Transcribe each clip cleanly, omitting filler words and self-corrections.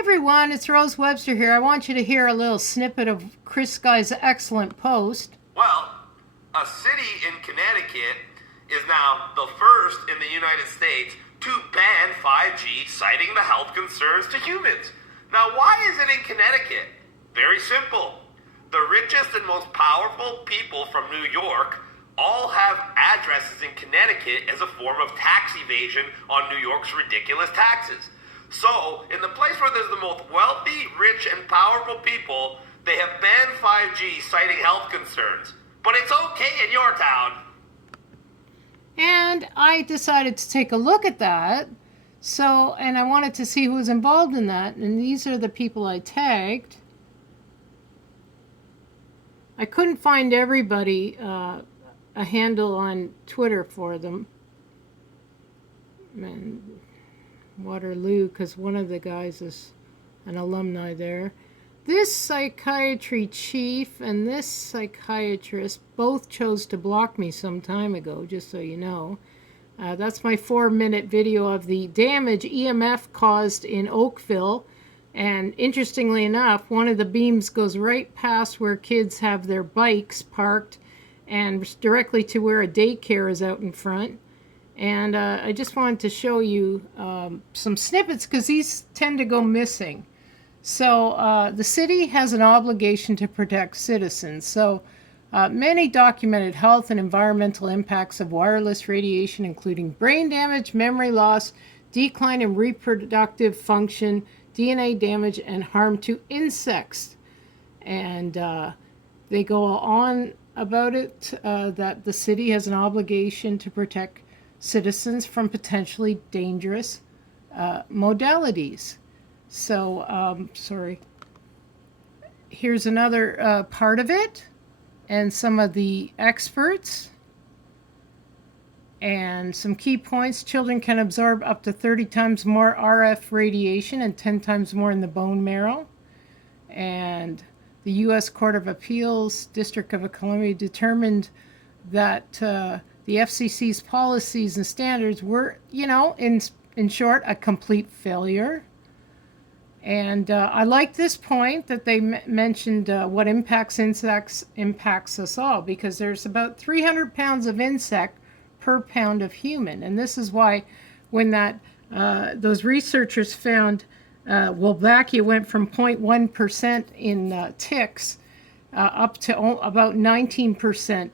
everyone, it's Rose Webster here. I want you to hear a little snippet of Chris Guy's excellent post. Well, a city in Connecticut is now the first in the United States to ban 5G, citing the health concerns to humans. Now, why is it in Connecticut? Very simple. The richest and most powerful people from New York all have addresses in Connecticut as a form of tax evasion on New York's ridiculous taxes. So, in the place where there's the most wealthy, rich, and powerful people, they have banned 5G, citing health concerns. But it's okay in your town. And I decided to take a look at that. And I wanted to see who was involved in that. And these are the people I tagged. I couldn't find everybody a handle on Twitter for them. And Waterloo, because one of the guys is an alumni there. This psychiatry chief and this psychiatrist both chose to block me some time ago, just so you know. That's my 4-minute video of the damage EMF caused in Oakville. And interestingly enough, one of the beams goes right past where kids have their bikes parked and directly to where a daycare is out in front. And I just wanted to show you some snippets because these tend to go missing. So the city has an obligation to protect citizens. So many documented health and environmental impacts of wireless radiation, including brain damage, memory loss, decline in reproductive function, DNA damage, and harm to insects. And they go on about it that the city has an obligation to protect citizens from potentially dangerous modalities. So, sorry. Here's another part of it, and some of the experts, and some key points. Children can absorb up to 30 times more RF radiation and 10 times more in the bone marrow. And the U.S. Court of Appeals, District of Columbia, determined that the FCC's policies and standards were, in short, a complete failure. And I like this point that they mentioned what impacts insects impacts us all, because there's about 300 pounds of insect per pound of human. And this is why when those researchers found Wolbachia went from 0.1% in ticks up to about 19%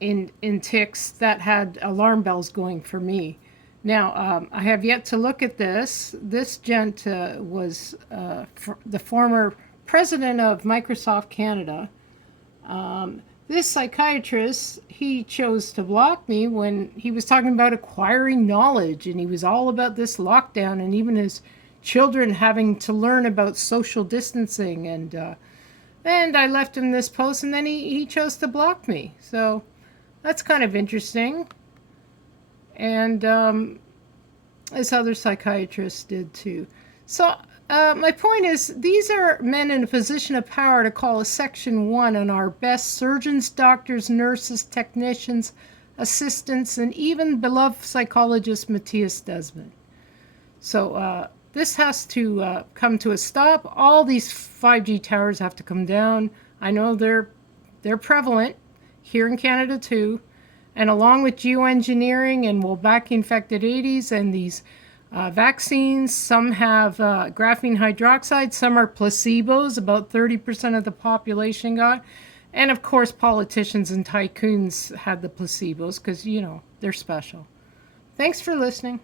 in ticks, that had alarm bells going for me. Now, I have yet to look at this. This gent was the former president of Microsoft Canada. This psychiatrist, he chose to block me when he was talking about acquiring knowledge, and he was all about this lockdown and even his children having to learn about social distancing. And I left him this post, and then he chose to block me. So that's kind of interesting. And this other psychiatrist did too. So my point is, these are men in a position of power to call a Section 1 on our best surgeons, doctors, nurses, technicians, assistants, and even beloved psychologist Matthias Desmond. So this has to come to a stop. All these 5G towers have to come down. I know they're prevalent here in Canada too. And along with GeoEngineering and Wolbachia-infected Aedes and these vaccines, some have graphene hydroxide, some are placebos, about 30% of the population got. And of course, politicians and tycoons had the placebos because, they're special. Thanks for listening.